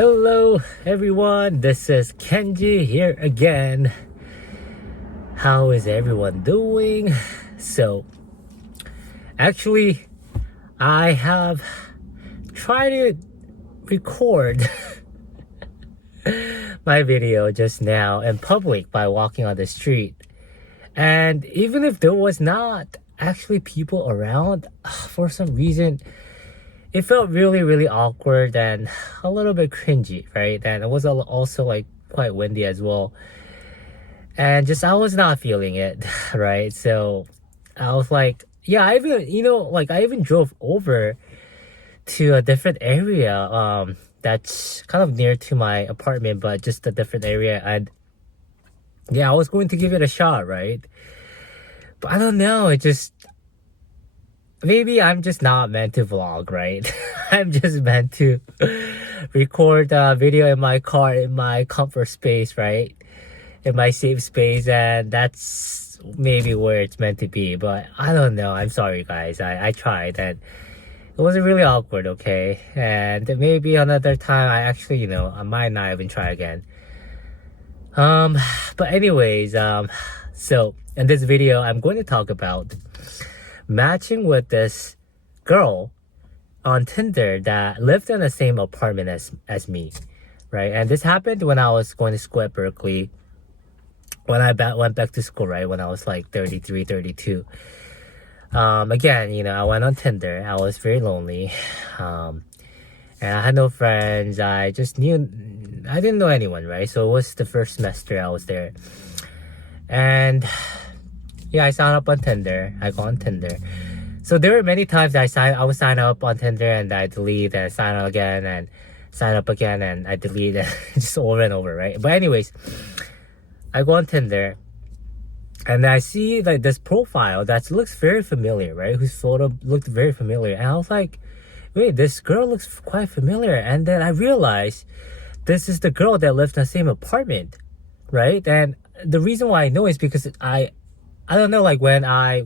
Hello everyone, this is Kenji here again. How is everyone doing? So, actually, I have tried to record my video just now in public by walking on the street. And even if there was not actually people around, for some reason, it felt really awkward and a little bit cringy, right? And it was also like quite windy as well. And just I was not feeling it, right? So I was like, yeah, I even drove over to a different area that's kind of near to my apartment, but just a different area. And yeah, I was going to give it a shot, right? But I don't know, maybe I'm just not meant to vlog, right? I'm just meant to record a video in my car, in my comfort space, right? In my safe space, and that's maybe where it's meant to be. But I don't know. I'm sorry, guys. I tried, and it wasn't really awkward, okay? And maybe another time I actually, I might not even try again. But anyways, so in this video, I'm going to talk about matching with this girl on Tinder that lived in the same apartment as me, right? And this happened when I was going to school at Berkeley, when I went back to school, right? When I was like 33, 32. Again, I went on Tinder. I was very lonely. And I had no friends. I didn't know anyone, right? So it was the first semester I was there. And yeah, I signed up on Tinder. I go on Tinder. So there were many times I would sign up on Tinder and I delete and sign up again and sign up again and I delete and just over and over, right? But anyways, I go on Tinder and I see like this profile that looks very familiar, right? Whose photo looked very familiar. And I was like, wait, this girl looks quite familiar. And then I realized this is the girl that lived in the same apartment, right? And the reason why I know is because I don't know, like when I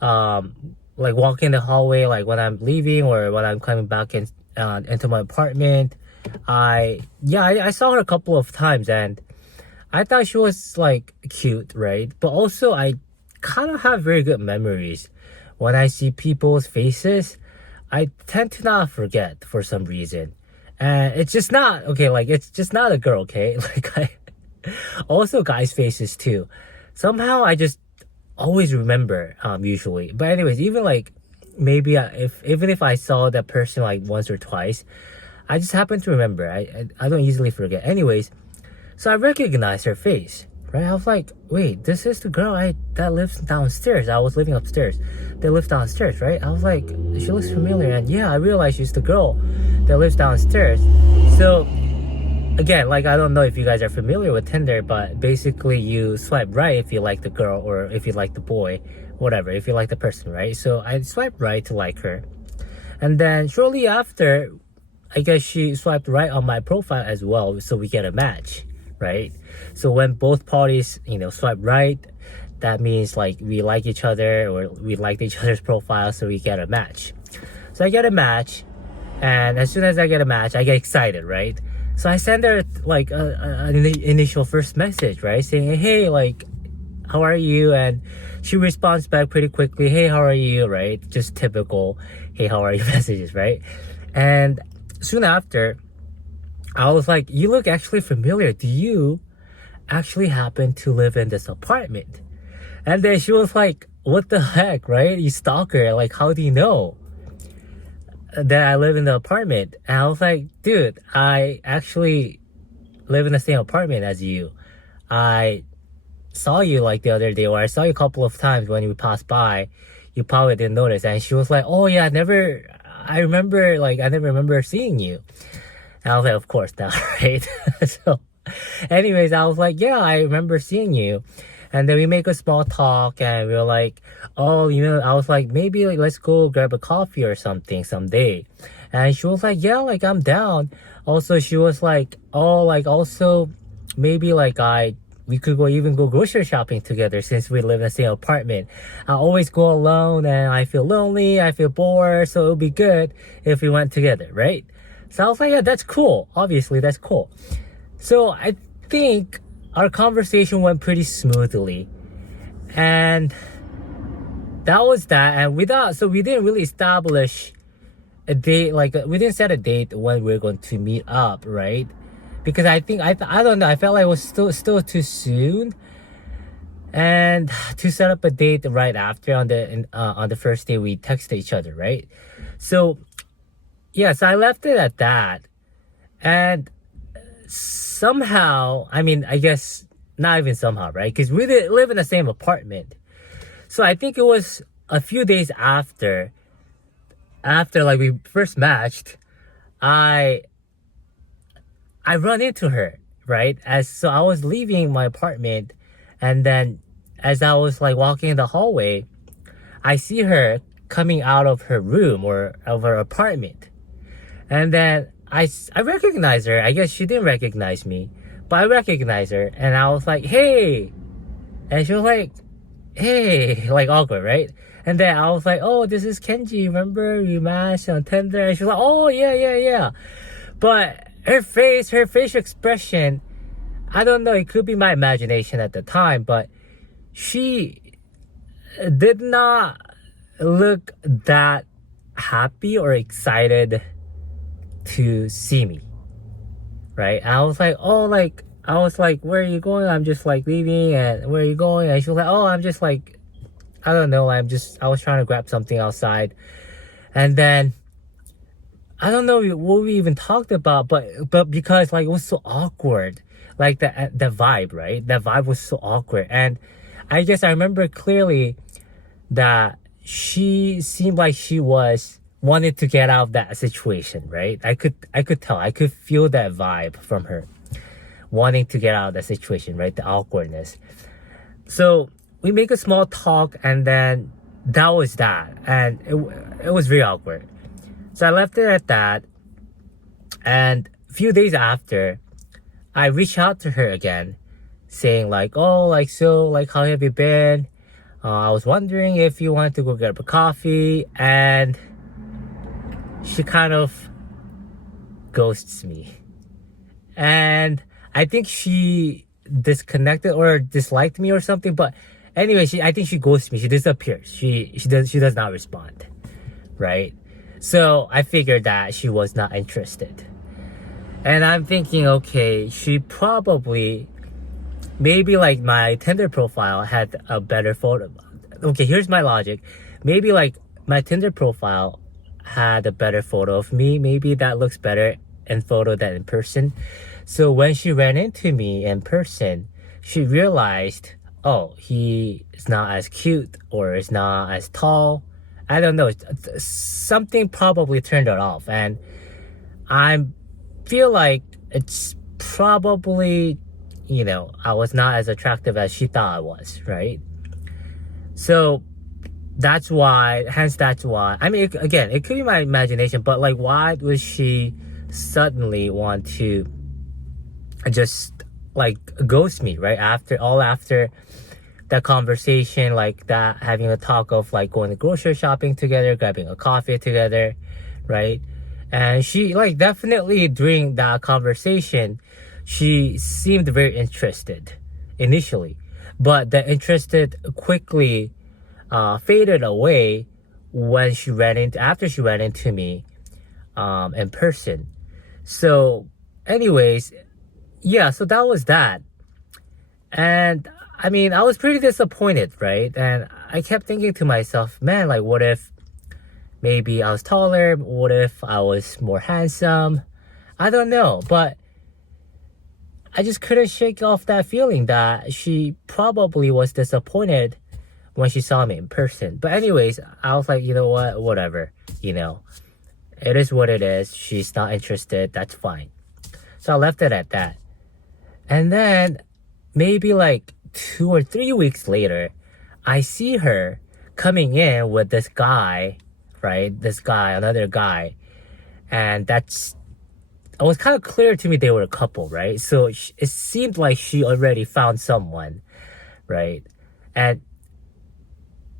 like walk in the hallway, like when I'm leaving or when I'm coming back into my apartment, I saw her a couple of times and I thought she was like cute, right? But also I kind of have very good memories. When I see people's faces, I tend to not forget for some reason. And it's just not, okay, like it's just not a girl, okay? Like also guys' faces too. Somehow I just always remember, usually. But anyways, even like maybe even if I saw that person like once or twice, I just happen to remember. I don't easily forget. Anyways, so I recognized her face, right? I was like, wait, this is the girl that lives downstairs. I was living upstairs. They live downstairs, right? I was like, she looks familiar. And yeah, I realized she's the girl that lives downstairs. So again, like, I don't know if you guys are familiar with Tinder, but basically you swipe right if you like the girl or if you like the boy, whatever, if you like the person, right? So I swiped right to like her. And then shortly after, I guess she swiped right on my profile as well, so we get a match, right? So when both parties, swipe right, that means like we like each other or we like each other's profile, so we get a match. So I get a match, and as soon as I get a match, I get excited, right? So I send her like an initial first message, right? Saying, hey, like, how are you? And she responds back pretty quickly, hey, how are you? Right? Just typical, hey, how are you messages, right? And soon after, I was like, you look actually familiar. Do you actually happen to live in this apartment? And then she was like, what the heck, right? You stalker, like, how do you know that I live in the apartment? And I was like, dude, I actually live in the same apartment as you. I saw you like the other day, or I saw you a couple of times when you passed by. You probably didn't notice. And she was like, oh yeah, I never remember seeing you. And I was like, of course not, right? So anyways, I was like, yeah, I remember seeing you. And then we make a small talk and we were like, oh, I was like, maybe like, let's go grab a coffee or something someday. And she was like, yeah, like I'm down. Also, she was like, oh, like also maybe like we could go grocery shopping together since we live in the same apartment. I always go alone and I feel lonely, I feel bored, so it would be good if we went together, right? So I was like, yeah, that's cool. Obviously, that's cool. So I think our conversation went pretty smoothly. And that was that. And so we didn't really establish a date, like we didn't set a date when we are going to meet up, right? Because I think, I don't know, I felt like it was still too soon. And to set up a date right after on the first day we texted each other, right? So yeah, so I left it at that. And somehow, I mean, I guess not even somehow, right? Because we didn't live in the same apartment. So I think it was a few days after like we first matched, I run into her, right? So I was leaving my apartment, and then as I was like walking in the hallway, I see her coming out of her room or of her apartment. And then I recognize her. I guess she didn't recognize me, but I recognize her, and I was like, hey. And she was like, hey, like awkward, right? And then I was like, oh, this is Kenji. Remember you matched on Tinder? And she was like, oh, yeah. But her facial expression, I don't know, it could be my imagination at the time, but she did not look that happy or excited to see me, right? And I was like, where are you going? I'm just like leaving. And where are you going? And she was like, oh, I'm just like, I don't know, I was trying to grab something outside. And then I don't know what we even talked about, but because like it was so awkward, like the vibe, right? The vibe was so awkward. And I guess I remember clearly that she seemed like she was wanted to get out of that situation, right? I could tell, I could feel that vibe from her, wanting to get out of that situation, right? The awkwardness. So we make a small talk, and then that was that. And it was very awkward. So I left it at that. And a few days after, I reached out to her again, saying like, oh, like, so, like, how have you been? I was wondering if you wanted to go get a coffee. And she kind of ghosts me. And I think she disconnected or disliked me or something. But anyway, I think she ghosts me. She disappears. She does not respond, right? So I figured that she was not interested. And I'm thinking, okay, she probably, maybe like my Tinder profile had a better photo. Okay, here's my logic. Maybe like my Tinder profile had a better photo of me. Maybe that looks better in photo than in person. So when she ran into me in person, she realized, oh, he is not as cute or is not as tall. I don't know. Something probably turned her off. And I feel like it's probably, I was not as attractive as she thought I was, right? So that's why, I mean, again, it could be my imagination, but like, why would she suddenly want to just like ghost me, right? After that conversation, like that, having a talk of like going to grocery shopping together, grabbing a coffee together, right? And she like definitely during that conversation, she seemed very interested initially, but the interested quickly faded away when after she ran into me in person. So anyways, yeah, so that was that. And I mean, I was pretty disappointed, right? And I kept thinking to myself, man, like, what if maybe I was taller? What if I was more handsome? I don't know. But I just couldn't shake off that feeling that she probably was disappointed when she saw me in person. But anyways, I was like, you know what? Whatever. It is what it is. She's not interested. That's fine. So I left it at that. And then maybe like 2 or 3 weeks later, I see her coming in with this guy, right? Another guy. And it was kind of clear to me they were a couple, right? So it seemed like she already found someone, right? And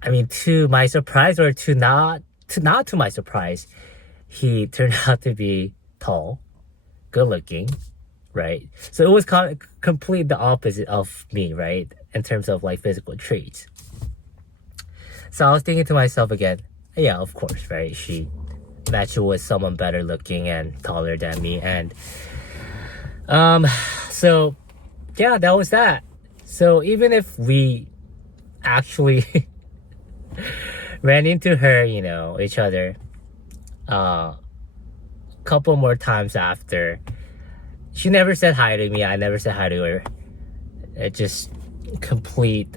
I mean, to my surprise, or to not to my surprise, he turned out to be tall, good looking, right? So it was complete the opposite of me, right? In terms of like physical traits. So I was thinking to myself again, yeah, of course, right? She matched with someone better looking and taller than me. And so yeah, that was that. So even if we actually ran into her, each other couple more times after, she never said hi to me, I never said hi to her. It just complete,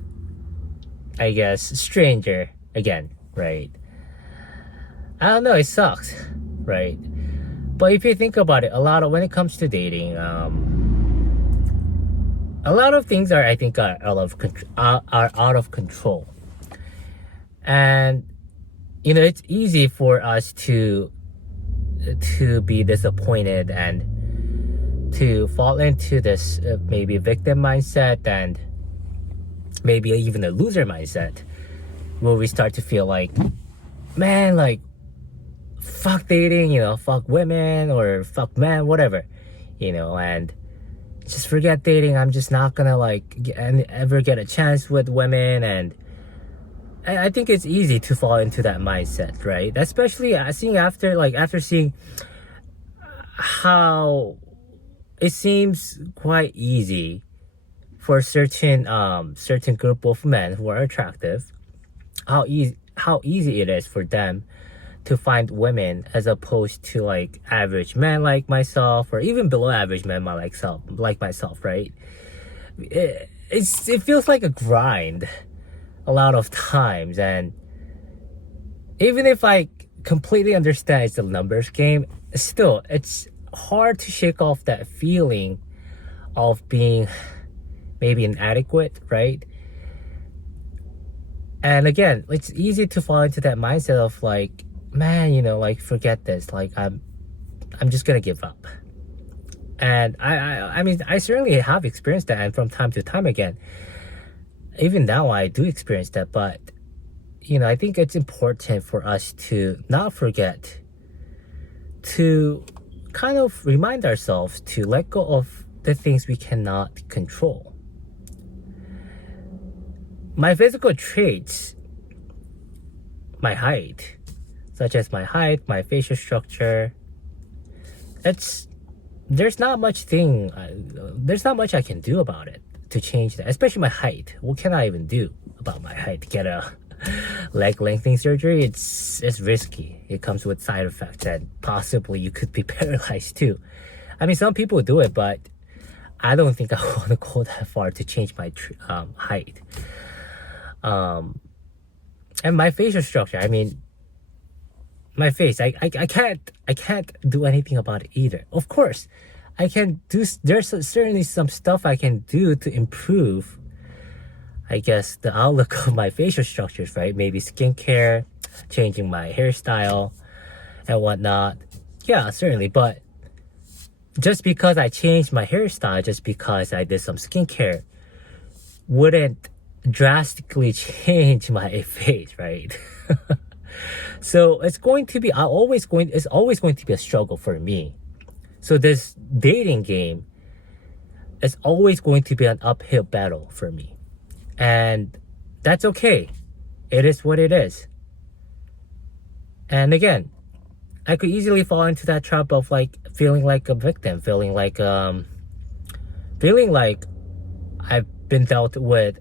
I guess, stranger again, right? I don't know, it sucks, right? But if you think about it, when it comes to dating, a lot of things are, I think, are out of control. And it's easy for us to be disappointed and to fall into this maybe victim mindset and maybe even a loser mindset, where we start to feel like, man, like, fuck dating, fuck women or fuck men, whatever, and just forget dating. I'm just not gonna ever get a chance with women. And I think it's easy to fall into that mindset, right? Especially after seeing how it seems quite easy for certain group of men who are attractive, how easy it is for them to find women as opposed to like average men like myself, or even below average men like myself, right? It feels like a grind a lot of times. And even if I completely understand it's a numbers game, still it's hard to shake off that feeling of being maybe inadequate, right? And again, it's easy to fall into that mindset of like, man, forget this, like I'm just gonna give up. And I mean, I certainly have experienced that, and from time to time again, even now I do experience that. But I think it's important for us to not forget to kind of remind ourselves to let go of the things we cannot control. My physical traits, my height, such as my height, my facial structure, there's not much I can do about it to change that, especially my height. What can I even do about my height? Get a leg lengthening surgery? It's risky. It comes with side effects, and possibly you could be paralyzed too. I mean, some people do it, but I don't think I want to go that far to change my height. And my facial structure, I mean, my face, I can't do anything about it either. Of course, I can do, there's certainly some stuff I can do to improve, I guess, the outlook of my facial structures, right? Maybe skincare, changing my hairstyle and whatnot. Yeah, certainly. But just because I changed my hairstyle, just because I did some skincare, wouldn't drastically change my face, right? So it's always going to be a struggle for me. So this dating game is always going to be an uphill battle for me. And that's okay. It is what it is. And again, I could easily fall into that trap of like feeling like a victim, feeling like I've been dealt with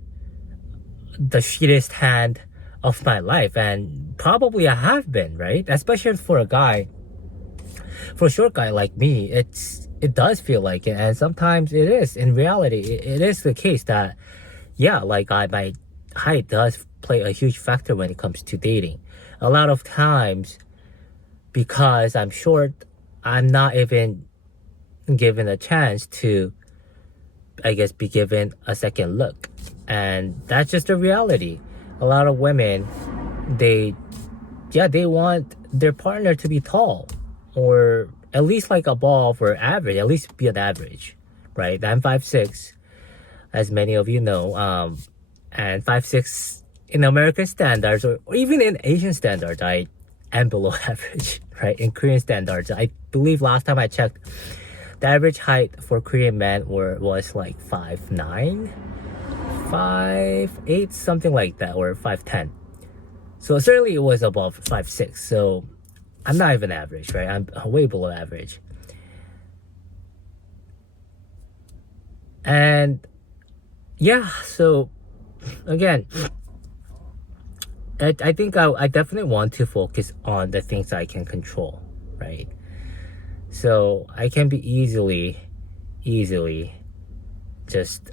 the shittiest hand of my life. And probably I have been, right? Especially for a short guy like me, it does feel like it. And sometimes it is. In reality, it is the case that, yeah, like my height does play a huge factor when it comes to dating. A lot of times, because I'm short, I'm not even given a chance to, I guess, be given a second look. And that's just the reality. A lot of women, they want their partner to be tall, or at least like above or average, at least be an average, right? I'm 5'6", as many of you know, and 5'6" in American standards, or even in Asian standards, and below average, right? In Korean standards. I believe last time I checked, the average height for Korean men was like 5'9", 5'8", something like that, or 5'10". So certainly it was above 5'6". So I'm not even average, right? I'm way below average. And yeah, so again, I think I definitely want to focus on the things I can control, right? So I can be easily just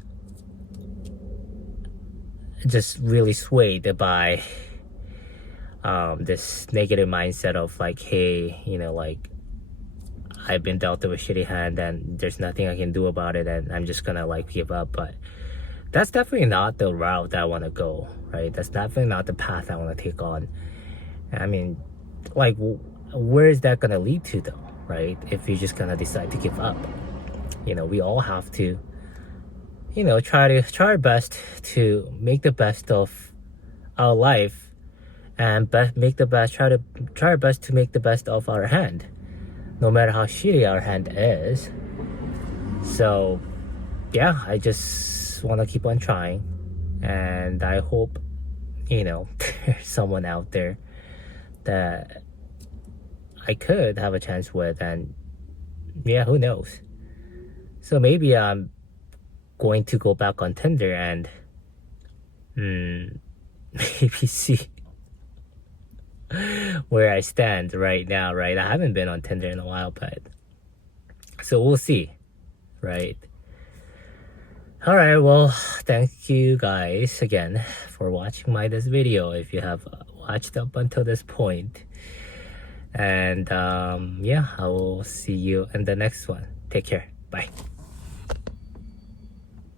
really swayed by this negative mindset of like, hey, you know, like I've been dealt a shitty hand and there's nothing I can do about it and I'm just gonna like give up. But that's definitely not the route that I want to go, right? That's definitely not the path I want to take on. I mean, like, where is that gonna lead to though, right? If you're just gonna decide to give up, you know, we all have to, you know, try our best to make the best of our life and try our best to make the best of our hand, no matter how shitty our hand is. So yeah, I just want to keep on trying, and I hope, you know, there's someone out there that I could have a chance with, and yeah, who knows. So maybe I'm going to go back on Tinder and maybe see where I stand right now, right? I haven't been on Tinder in a while, but so we'll see, right? All right, well, thank you guys again for watching this video, if you have watched up until this point. And yeah, I will see you in the next one. Take care. Bye.